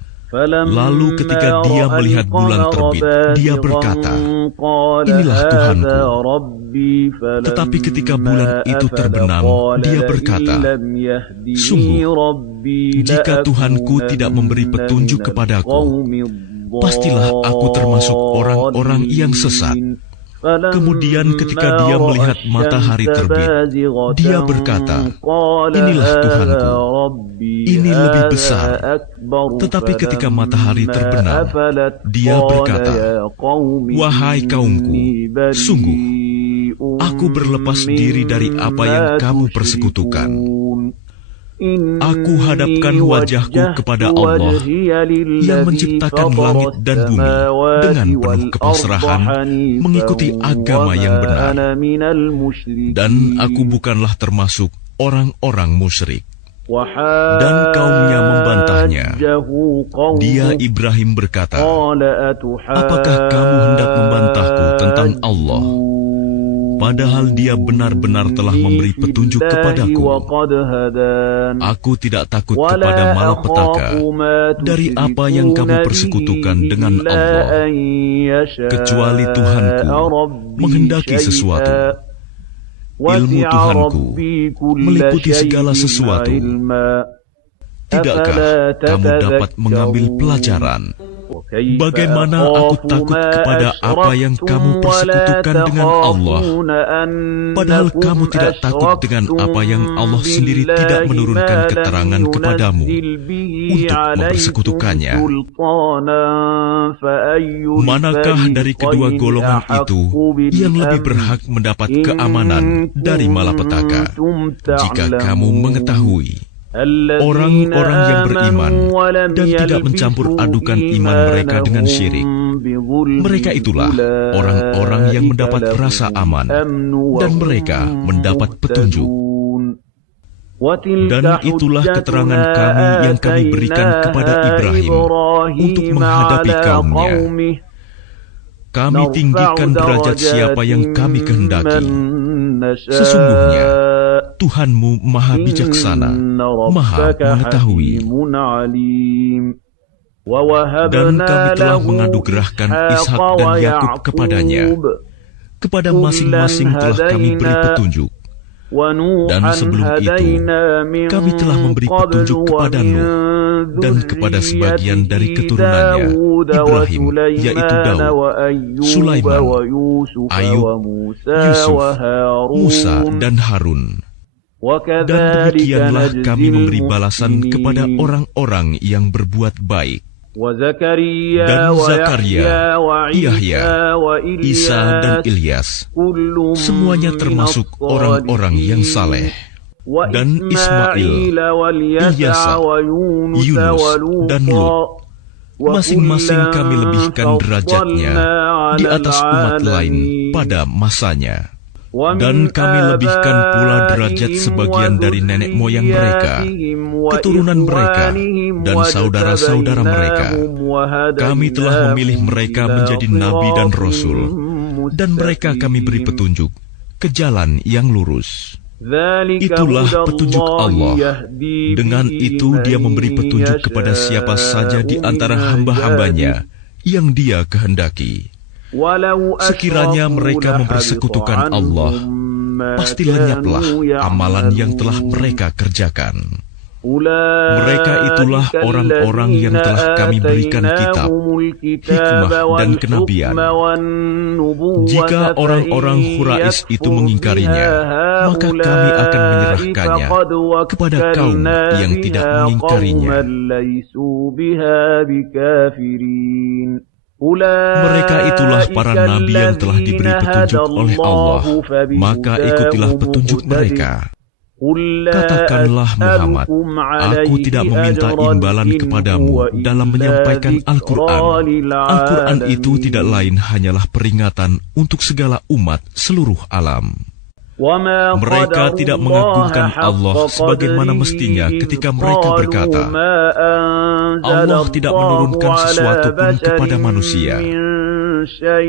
Lalu ketika dia melihat bulan terbit, dia berkata, "Inilah Tuhanku." Tetapi ketika bulan itu terbenam, dia berkata, "Sungguh, jika Tuhanku tidak memberi petunjuk kepadaku, pastilah aku termasuk orang-orang yang sesat." Kemudian ketika dia melihat matahari terbit, dia berkata, "Inilah Tuhanku, ini lebih besar." Tetapi ketika matahari terbenam, dia berkata, "Wahai kaumku, sungguh, aku berlepas diri dari apa yang kamu persekutukan. Aku hadapkan wajahku kepada Allah yang menciptakan langit dan bumi dengan penuh kepasrahan mengikuti agama yang benar. Dan aku bukanlah termasuk orang-orang musyrik." Dan kaumnya membantahnya. Dia Ibrahim berkata, "Apakah kamu hendak membantahku tentang Allah? Padahal Dia benar-benar telah memberi petunjuk kepadaku. Aku tidak takut kepada malapetaka dari apa yang kamu persekutukan dengan Allah, kecuali Tuhanku menghendaki sesuatu. Ilmu Tuhanku meliputi segala sesuatu. Tidakkah kamu dapat mengambil pelajaran? Bagaimana aku takut kepada apa yang kamu persekutukan dengan Allah, padahal kamu tidak takut dengan apa yang Allah sendiri tidak menurunkan keterangan kepadamu untuk mempersekutukannya? Manakah dari kedua golongan itu yang lebih berhak mendapat keamanan dari malapetaka? Jika kamu mengetahui, orang-orang yang beriman dan tidak mencampur adukan iman mereka dengan syirik, mereka itulah orang-orang yang mendapat rasa aman, dan mereka mendapat petunjuk. Dan itulah keterangan kami yang kami berikan kepada Ibrahim untuk menghadapi kaumnya. Kami tinggikan derajat siapa yang kami kehendaki. Sesungguhnya Tuhanmu maha bijaksana, maha mengetahui. Dan kami telah menganugerahkan Ishak dan Yakub kepadanya. Kepada masing-masing telah kami beri petunjuk. Dan sebelum itu, kami telah memberi petunjuk kepada Nuh dan kepada sebagian dari keturunannya, Ibrahim, yaitu Daud, Sulaiman, Ayub, Yusuf, Musa, dan Harun. Dan demikianlah kami memberi balasan kepada orang-orang yang berbuat baik. Dan Zakaria, Yahya, Isa, dan Ilyas, semuanya termasuk orang-orang yang saleh. Dan Ismail, Ilyasa, Yunus, dan Lut, masing-masing kami lebihkan derajatnya di atas umat lain pada masanya. Dan kami lebihkan pula derajat sebagian dari nenek moyang mereka, keturunan mereka, dan saudara-saudara mereka. Kami telah memilih mereka menjadi nabi dan rasul, dan mereka kami beri petunjuk ke jalan yang lurus. Itulah petunjuk Allah. Dengan itu Dia memberi petunjuk kepada siapa saja di antara hamba-hambanya yang Dia kehendaki. Sekiranya mereka mempersekutukan Allah, pasti lenyaplah amalan yang telah mereka kerjakan. Mereka itulah orang-orang yang telah kami berikan kitab, hikmah, dan kenabian. Jika orang-orang Quraisy itu mengingkarinya, maka kami akan menyerahkannya kepada kaum yang tidak mengingkarinya. Mereka itulah para nabi yang telah diberi petunjuk oleh Allah, maka ikutilah petunjuk mereka. Katakanlah Muhammad, aku tidak meminta imbalan kepadamu dalam menyampaikan Al-Quran. Al-Quran itu tidak lain hanyalah peringatan untuk segala umat seluruh alam. Mereka tidak mengagungkan Allah sebagaimana mestinya ketika mereka berkata, Allah tidak menurunkan sesuatu pun kepada manusia.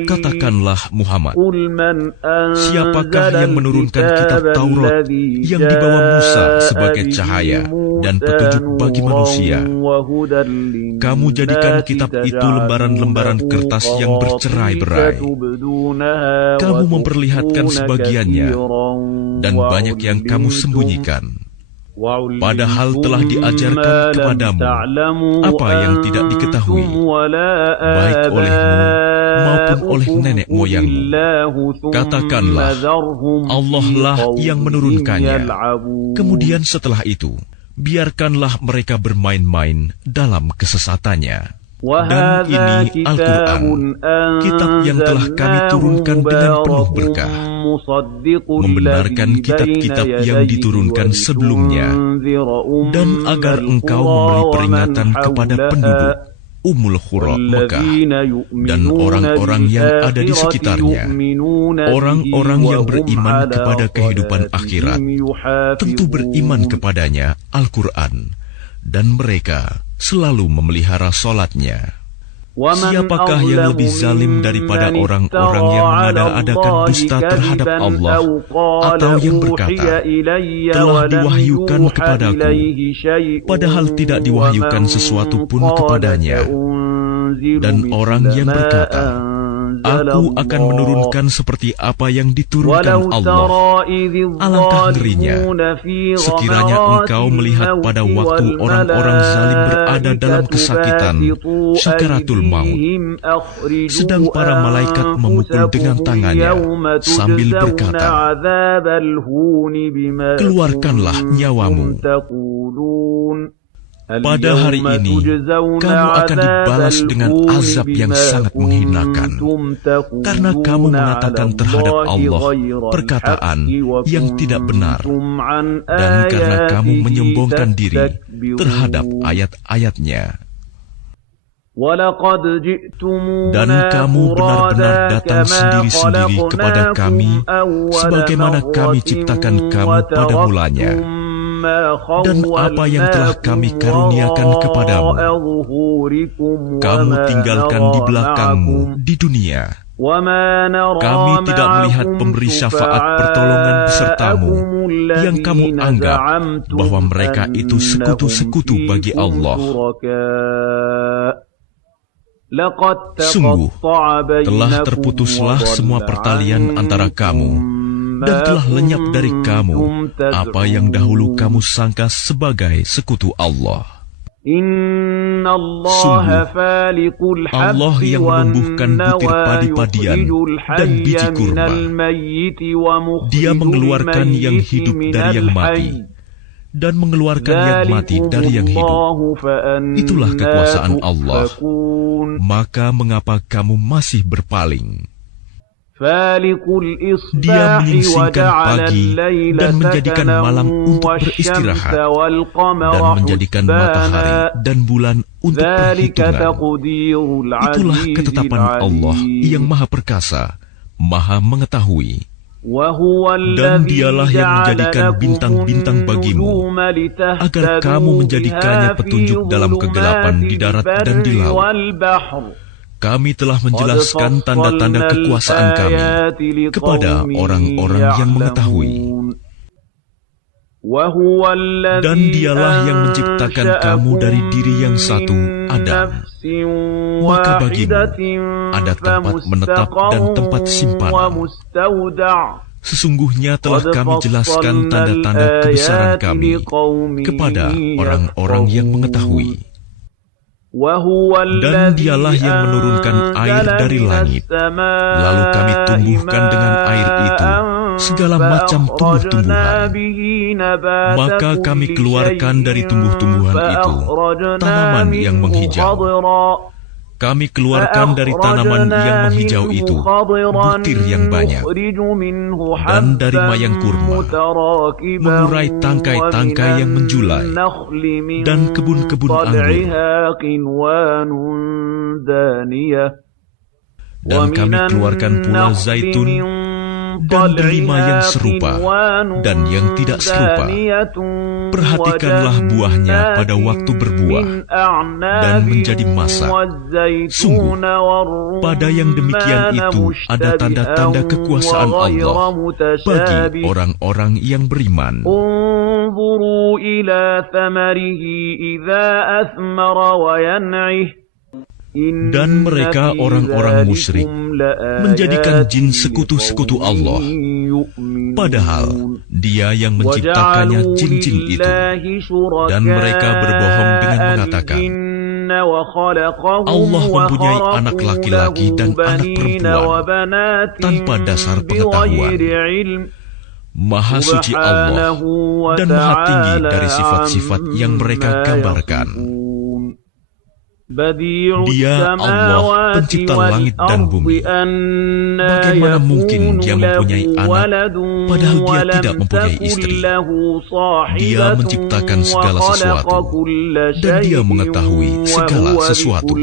Katakanlah Muhammad, siapakah yang menurunkan kitab Taurat yang dibawa Musa sebagai cahaya dan petunjuk bagi manusia? Kamu jadikan kitab itu lembaran-lembaran kertas yang bercerai-berai. Kamu memperlihatkan sebagiannya, dan banyak yang kamu sembunyikan. Padahal telah diajarkan kepadamu apa yang tidak diketahui, baik olehmu maupun oleh nenek moyangmu. Katakanlah, Allah lah yang menurunkannya. Kemudian setelah itu, biarkanlah mereka bermain-main dalam kesesatannya. Dan ini Al-Quran, kitab yang telah kami turunkan dengan penuh berkah, membenarkan kitab-kitab yang diturunkan sebelumnya, dan agar engkau memberi peringatan kepada penduduk Ummul Qura Mekah dan orang-orang yang ada di sekitarnya, orang-orang yang beriman kepada kehidupan akhirat, tentu beriman kepadanya, Al-Quran, dan mereka selalu memelihara solatnya. Siapakah yang lebih zalim daripada orang-orang yang mengada-adakan dusta terhadap Allah, atau yang berkata, telah diwahyukan kepadaku, padahal tidak diwahyukan sesuatu pun kepadanya. Dan orang yang berkata, aku akan menurunkan seperti apa yang diturunkan Allah. Alangkah ngerinya sekiranya engkau melihat pada waktu orang-orang zalim berada dalam kesakitan, sakaratul maut, sedang para malaikat memukul dengan tangannya sambil berkata, keluarkanlah nyawamu. Pada hari ini, kamu akan dibalas dengan azab yang sangat menghinakan, karena kamu mengatakan terhadap Allah perkataan yang tidak benar, dan karena kamu menyombongkan diri terhadap ayat-ayat-Nya. Dan kamu benar-benar datang sendiri-sendiri kepada kami, sebagaimana kami ciptakan kamu pada mulanya. Dan apa yang telah kami karuniakan kepadamu, kamu tinggalkan di belakangmu di dunia. Kami tidak melihat pemberi syafaat pertolongan besertamu yang kamu anggap bahwa mereka itu sekutu-sekutu bagi Allah. Sungguh, telah terputuslah semua pertalian antara kamu, dan telah lenyap dari kamu apa yang dahulu kamu sangka sebagai sekutu Allah. Sungguh, Allah yang menumbuhkan butir padi-padian dan biji kurma. Dia mengeluarkan yang hidup dari yang mati, dan mengeluarkan yang mati dari yang hidup. Itulah kekuasaan Allah. Maka mengapa kamu masih berpaling? Dia menyingsingkan pagi dan menjadikan malam untuk beristirahat, dan menjadikan matahari dan bulan untuk perhitungan. Itulah ketetapan Allah yang Maha Perkasa, Maha Mengetahui. Dan dialah yang menjadikan bintang-bintang bagimu, agar kamu menjadikannya petunjuk dalam kegelapan di darat dan di laut. Kami telah menjelaskan tanda-tanda kekuasaan kami kepada orang-orang yang mengetahui. Dan dialah yang menciptakan kamu dari diri yang satu, Adam. Maka bagimu ada tempat menetap dan tempat simpanan. Sesungguhnya telah kami jelaskan tanda-tanda kebesaran kami kepada orang-orang yang mengetahui. Dan dialah yang menurunkan air dari langit, lalu kami tumbuhkan dengan air itu segala macam tumbuh-tumbuhan. Maka kami keluarkan dari tumbuh-tumbuhan itu tanaman yang menghijau. Kami keluarkan dari tanaman yang menghijau itu butir yang banyak, dan dari mayang kurma mengurai tangkai-tangkai yang menjulai, dan kebun-kebun anggur. Dan kami keluarkan pula zaitun dan delima yang serupa dan yang tidak serupa. Perhatikanlah buahnya pada waktu berbuah dan menjadi masak. Sungguh, pada yang demikian itu ada tanda-tanda kekuasaan Allah bagi orang-orang yang beriman. Dan mereka orang-orang musyrik menjadikan jin sekutu-sekutu Allah, padahal Dia yang menciptakannya jin-jin itu. Dan mereka berbohong dengan mengatakan, Allah mempunyai anak laki-laki dan anak perempuan tanpa dasar pengetahuan. Maha suci Allah dan maha tinggi dari sifat-sifat yang mereka gambarkan. Dia Allah, pencipta langit dan bumi. Bagaimana mungkin Dia mempunyai anak, padahal Dia tidak mempunyai istri? Dia menciptakan segala sesuatu, dan Dia mengetahui segala sesuatu.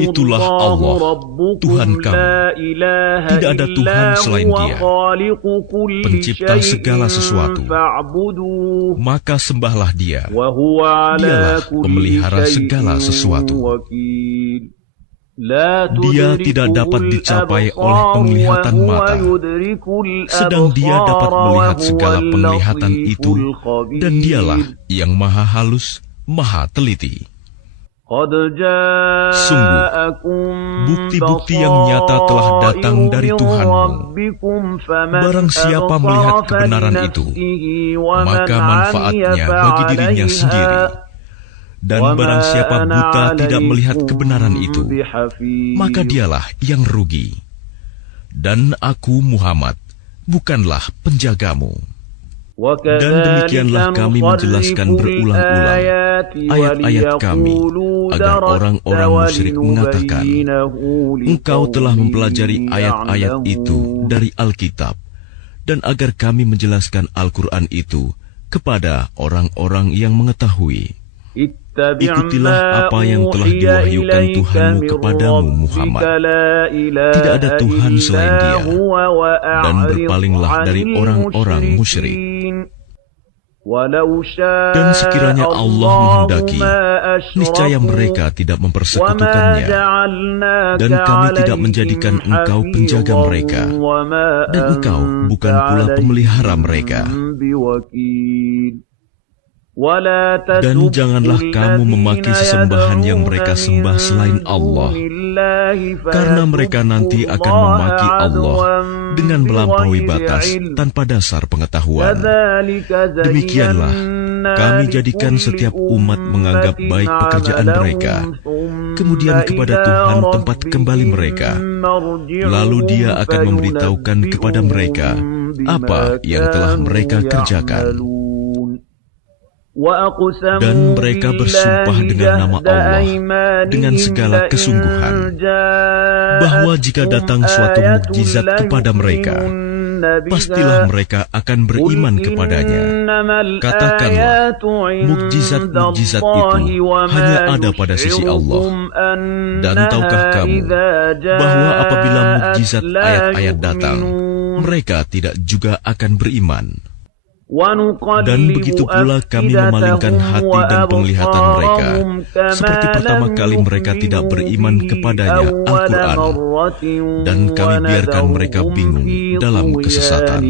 Itulah Allah, Tuhan kamu. Tidak ada Tuhan selain Dia, pencipta segala sesuatu. Maka sembahlah Dia. Dialah pemelihara segala sesuatu. Dia tidak dapat dicapai oleh penglihatan mata, sedang Dia dapat melihat segala penglihatan itu, dan Dialah yang maha halus, maha teliti. Sungguh, bukti-bukti yang nyata telah datang dari Tuhanmu. Barang siapa melihat kebenaran itu, maka manfaatnya bagi dirinya sendiri. Dan barang siapa buta tidak melihat kebenaran itu, maka dialah yang rugi. Dan aku, Muhammad, bukanlah penjagamu. Dan demikianlah kami menjelaskan berulang-ulang ayat-ayat kami, agar orang-orang musyrik mengatakan, engkau telah mempelajari ayat-ayat itu dari Alkitab, dan agar kami menjelaskan Al-Quran itu kepada orang-orang yang mengetahui. Ikutilah apa yang telah diwahyukan Tuhanmu kepadamu, Muhammad. Tidak ada Tuhan selain Dia, dan berpalinglah dari orang-orang musyrik. Dan sekiranya Allah menghendaki, niscaya mereka tidak mempersekutukannya, dan kami tidak menjadikan engkau penjaga mereka, dan engkau bukan pula pemelihara mereka. Dan janganlah kamu memaki sesembahan yang mereka sembah selain Allah, karena mereka nanti akan memaki Allah dengan melampaui batas tanpa dasar pengetahuan. Demikianlah kami jadikan setiap umat menganggap baik pekerjaan mereka, kemudian kepada Tuhan tempat kembali mereka, lalu Dia akan memberitahukan kepada mereka apa yang telah mereka kerjakan. Dan mereka bersumpah dengan nama Allah dengan segala kesungguhan, bahwa jika datang suatu mukjizat kepada mereka, pastilah mereka akan beriman kepadanya. Katakanlah, mukjizat-mukjizat itu hanya ada pada sisi Allah. Dan tahukah kamu bahwa apabila mukjizat ayat-ayat datang, mereka tidak juga akan beriman. Dan begitu pula kami memalingkan hati dan penglihatan mereka, seperti pertama kali mereka tidak beriman kepadanya, Al-Quran, dan kami biarkan mereka bingung dalam kesesatan.